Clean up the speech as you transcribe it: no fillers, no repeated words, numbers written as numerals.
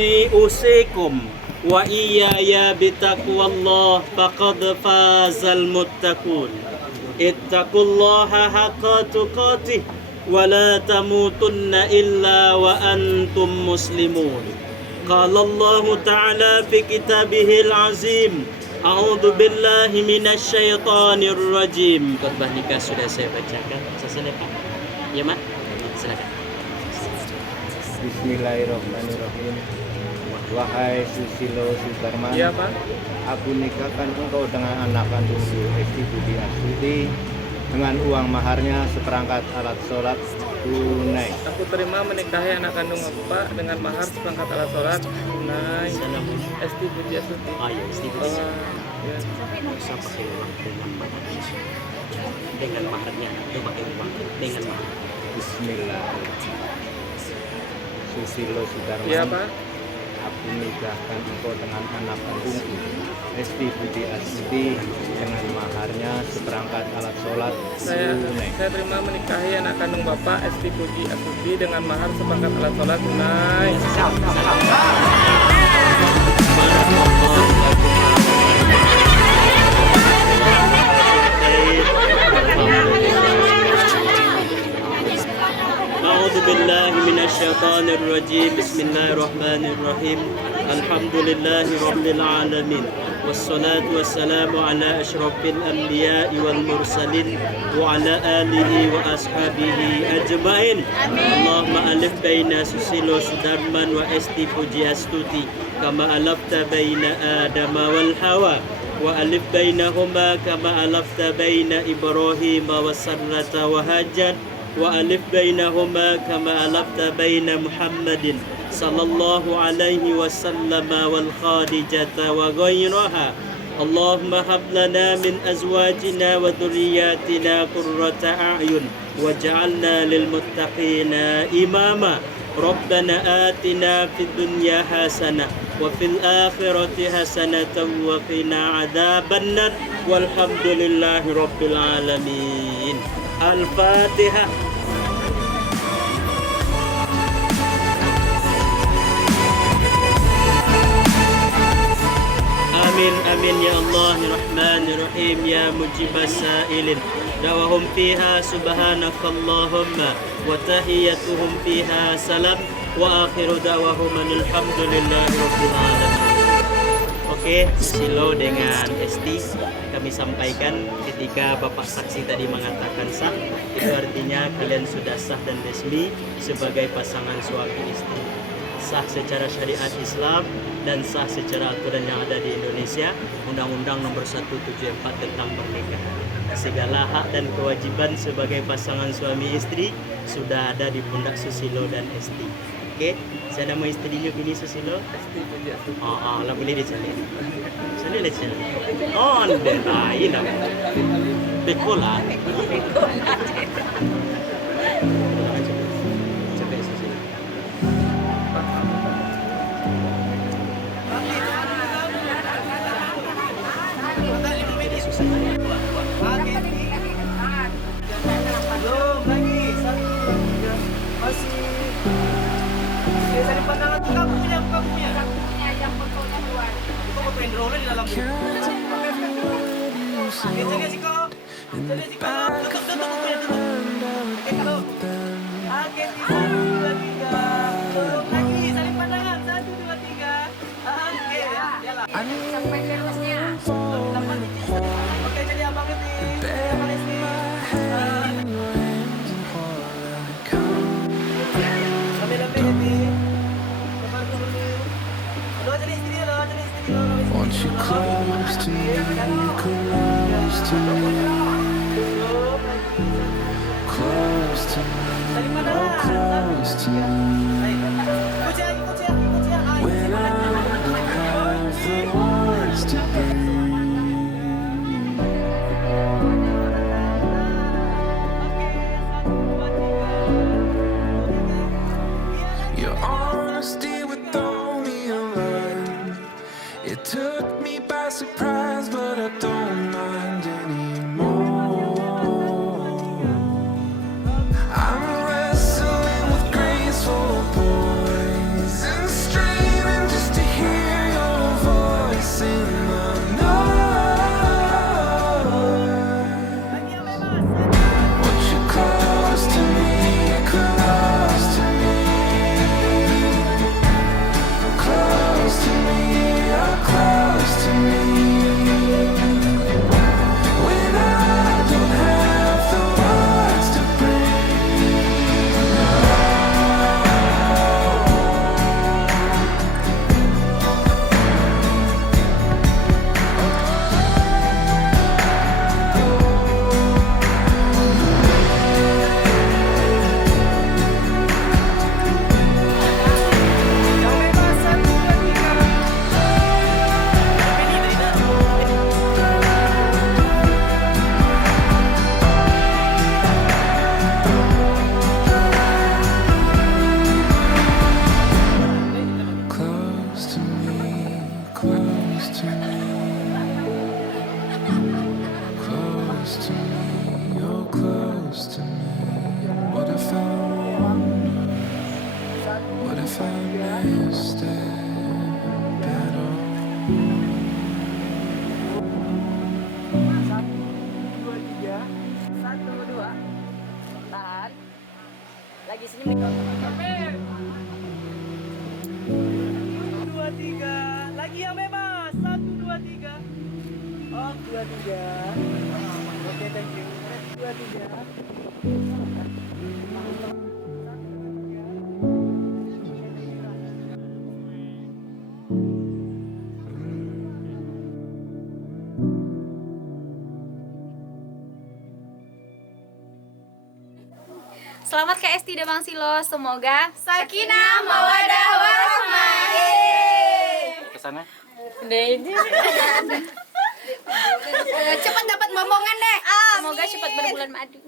Inni usikum wa iyaya bitaqwallah faqad fazal muttaqun. Ittaqullaha haqqa tuqatih wa la tamutunna illa wa antum muslimun. Qala Allah Ta'ala fi kitabihil azim. A'udzu billahi minasy syaithanir rajim. Khotbah nikah sudah saya bacakan. Selesai, Pak. Ya, Mak? Silakan. Bismillahirrahmanirrahim. Wahai Susilo Sudarman, Iya, Pak. aku nikahkan engkau dengan anak kandungku Esti Budi Astuti dengan uang maharnya seperangkat alat sholat tunai. Aku terima menikahi anak kandung aku, Pak, dengan mahar seperangkat alat sholat tunai. Esti Budi Astuti. Oh ya, Esti Budi. Ya. Bisa pakai uang dengan maharnya, itu pakai uang dengan mahar. Bismillahirrahmanirrahim. Susilo Sudarman, Iya, Pak. aku nikahkan engkau dengan anak kandungku Esti Budi Astuti dengan maharnya seperangkat alat sholat tunai. Saya terima menikahi anak kandung Bapak Esti Budi Astuti dengan mahar seperangkat alat sholat tunai. A'udzu billahi minasy syaithanir rajim. Bismillahirrahmanirrahim. Alhamdulillahi rabbil alamin. Wassalatu wassalamu ala asyrafil anbiya'i wal mursalin wa ala alihi wa ashabihi ajmain. Allahumma alif baina Susilo Sudarman wa Esti Budi Astuti kama alafta baina Adam wal Hawa wa alif bainahuma kama alafta baina Ibrahim wa Sarrata wa Hajar wa alif bainahuma kama alafta baina Muhammadin sallallahu alaihi wasallam wal khadijata wa ghairaha. Allahumma hab lana min azwajina wa dhurriyyatina qurrata a'yun waj'alna lil muttaqina imama. Rabbana atina fid dunya hasanah wa fil akhirati hasanatan wa qina adzabannar. Walhamdulillahi rabbil alamin. Al-Fatihah. Amin amin ya Allah ya Rahman ya Rahim ya mujibas sa'ilin. Dawahum fiha subhanakallahumma wa tahiyyatuhum fiha salam wa akhiru dawahum alhamdulillahi rabbil alamin. Oke, Susilo dengan Esti kami sampaikan ketika Bapak saksi tadi mengatakan sah, itu artinya kalian sudah sah dan resmi sebagai pasangan suami istri. Sah secara syariat Islam dan sah secara aturan yang ada di Indonesia, Undang-Undang Nomor 174 tentang pernikahan. Segala hak dan kewajiban sebagai pasangan suami istri sudah ada di pundak Susilo dan Esti. Oke, saya nama istrinya ini Susilo. Esti Budi Astuti. Lah boleh dicari. Sana lihat sana. Oh, anda lain apa? Bekola. Coba Susilo. Belum lagi, satu masih. Saya pandangan kamu punya. Yang fotonya luar. Kok mau pendrolnya di dalam buku? Jadi siko. Tutup punya tutup. Oke kalau. Oke, 1, 2, 3. Belum lagi, saling pandangan 1, 2, 3. Oke, ya, jalan. Sampai terusnya. Oke, jadi abang ini. Abang ini. Sambil happy. Sabar dulu. Lo jadi istri lo. Want you close to me, close to me, close to me, oh close to me. When I don't have the words to breathe. Your honesty with only a lie. It took me by surprise, but I don't mind anymore. I'm wrestling with graceful poison, straining Satu, dua. Tahan. Lagi senyum. Dua, tiga. Lagi yang bebas. Satu, dua, tiga. Oh, dua, tiga. Oke, thank you. Dua, tiga. Selamat ke Esti Bang Silo, semoga sakinah mawadah warahmah. Kesana. Cepat dapat momongan deh. Semoga cepat berbulan madu.